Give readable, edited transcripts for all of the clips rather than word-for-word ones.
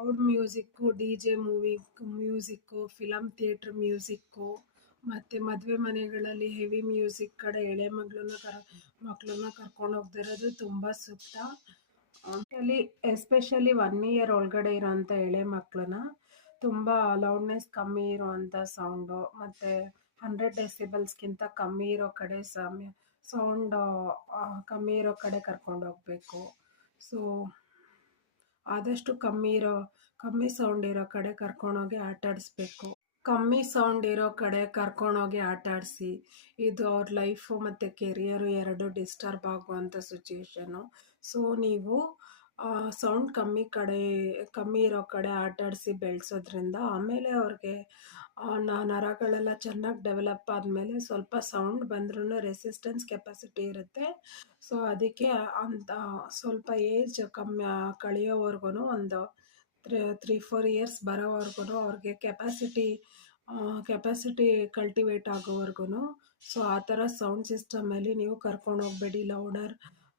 Loud music, DJ. Music, film theatre music, ಮತ್ತು ಮದುವೆ ಮನೆಗಳಲ್ಲಿ ಹೆವಿ ಮ್ಯೂಸಿಕ್ ಕಡೆ ಎಳೆ ಮಕ್ಕಳನ್ನ ಕರ್ಕೊಂಡು ಹೋಗ್ತಾ ಇರೋದು ತುಂಬ ಸೂಕ್ತ. ಎಸ್ಪೆಷಲಿ 1 ಇಯರ್ ಒಳಗಡೆ ಇರೋಂಥ ಎಳೆ ಮಕ್ಕಳನ್ನ ತುಂಬ ಲೌಡ್ನೆಸ್ ಕಮ್ಮಿ ಇರೋವಂಥ ಸೌಂಡು ಮತ್ತು 100 ಡೆಸಿಬಲ್ಸ್ಗಿಂತ ಕಮ್ಮಿ ಇರೋ ಕಡೆ ಸೌಂಡು ಕಮ್ಮಿ ಇರೋ ಕಡೆ ಕರ್ಕೊಂಡು ಹೋಗಬೇಕು. ಸೊ ಆದಷ್ಟು ಕಮ್ಮಿ ಸೌಂಡ್ ಇರೋ ಕಡೆ ಕರ್ಕೊಂಡೋಗಿ ಆಟಾಡಿಸ್ಬೇಕು. ಕಮ್ಮಿ ಸೌಂಡ್ ಇರೋ ಕಡೆ ಕರ್ಕೊಂಡೋಗಿ ಆಟಾಡಿಸಿ. ಇದು ಅವ್ರ ಲೈಫು ಮತ್ತು ಕೆರಿಯರು ಎರಡು ಡಿಸ್ಟರ್ಬ್ ಆಗುವಂಥ ಸಿಚುವೇಶನು. ಸೊ ನೀವು ಸೌಂಡ್ ಕಮ್ಮಿ ಇರೋ ಕಡೆ ಆಟಾಡಿಸಿ ಬೆಳೆಸೋದ್ರಿಂದ ಆಮೇಲೆ ಅವ್ರಿಗೆ ನರಗಳೆಲ್ಲ ಚೆನ್ನಾಗಿ ಡೆವಲಪ್ ಆದಮೇಲೆ ಸ್ವಲ್ಪ ಸೌಂಡ್ ಬಂದ್ರೂ ರೆಸಿಸ್ಟೆನ್ಸ್ ಕೆಪಾಸಿಟಿ ಇರುತ್ತೆ. ಸೊ ಅದಕ್ಕೆ ಅಂತ ಸ್ವಲ್ಪ ಏಜ್ ಕಳಿಯೋವರೆಗೂ ಒಂದು 3-4 ಇಯರ್ಸ್ ಬರೋವರೆಗೂ ಅವ್ರಿಗೆ ಕೆಪಾಸಿಟಿ ಕಲ್ಟಿವೇಟ್ ಆಗೋವರೆಗೂ. ಸೊ ಆ ಥರ ಸೌಂಡ್ ಸಿಸ್ಟಮಲ್ಲಿ ನೀವು ಕರ್ಕೊಂಡು ಹೋಗಬೇಡಿ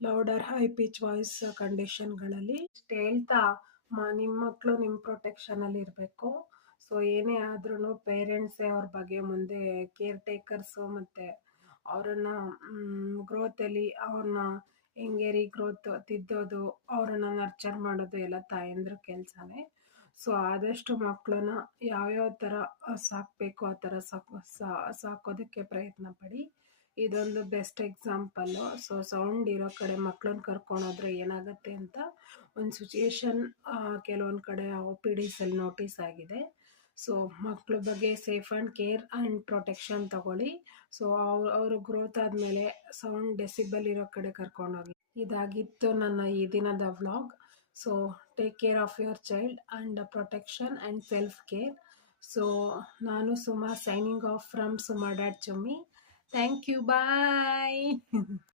ಲೌಡರ್ ಹೈ ಪಿಚ್ ವಾಯ್ಸ್ ಕಂಡೀಷನ್ಗಳಲ್ಲಿ. ಇಷ್ಟು ಹೇಳ್ತಾ ನಿಮ್ಮ ಮಕ್ಕಳು ನಿಮ್ಮ ಪ್ರೊಟೆಕ್ಷನಲ್ಲಿ ಇರಬೇಕು. ಸೊ ಏನೇ ಆದ್ರೂ ಪೇರೆಂಟ್ಸೇ ಅವ್ರ ಬಗ್ಗೆ ಮುಂದೆ ಕೇರ್ ಟೇಕರ್ಸು, ಮತ್ತು ಅವರನ್ನು ಗ್ರೋತಲ್ಲಿ ಅವ್ರನ್ನ ಹೆಂಗೆ ರೀಗ್ರೋತ್ ತಿದ್ದೋದು, ಅವರನ್ನು ನರ್ಚರ್ ಮಾಡೋದು ಎಲ್ಲ ತಾಯಂದ್ರ ಕೆಲಸನೇ. ಸೊ ಆದಷ್ಟು ಮಕ್ಕಳನ್ನ ಯಾವ್ಯಾವ ಥರ ಸಾಕಬೇಕು ಆ ಥರ ಸಾಕೋದಕ್ಕೆ ಪ್ರಯತ್ನ ಪಡಿ. ಇದೊಂದು ಬೆಸ್ಟ್ ಎಕ್ಸಾಂಪಲ್ಲು. ಸೊ ಸೌಂಡ್ ಇರೋ ಕಡೆ ಮಕ್ಕಳನ್ನ ಕರ್ಕೊಂಡೋದ್ರೆ ಏನಾಗುತ್ತೆ ಅಂತ ಒಂದು ಸಿಚುಯೇಷನ್ ಕೆಲವೊಂದು ಕಡೆ OPDಸಲ್ಲಿ ನೋಟಿಸ್ ಆಗಿದೆ. ಸೊ ಮಕ್ಕಳ ಬಗ್ಗೆ safe and care and protection ತಗೊಳ್ಳಿ. ಸೊ ಅವರು ಗ್ರೋತ್ ಆದಮೇಲೆ ಸೌಂಡ್ ಡೆಸಿಬಲ್ ಇರೋ ಕಡೆ ಕರ್ಕೊಂಡೋಗಿ. ಇದಾಗಿತ್ತು ನನ್ನ ಈ ದಿನದ vlog. So take care of your child and protection and self care. So ನಾನು Suma signing off from Suma dad Chummi. Thank you, bye.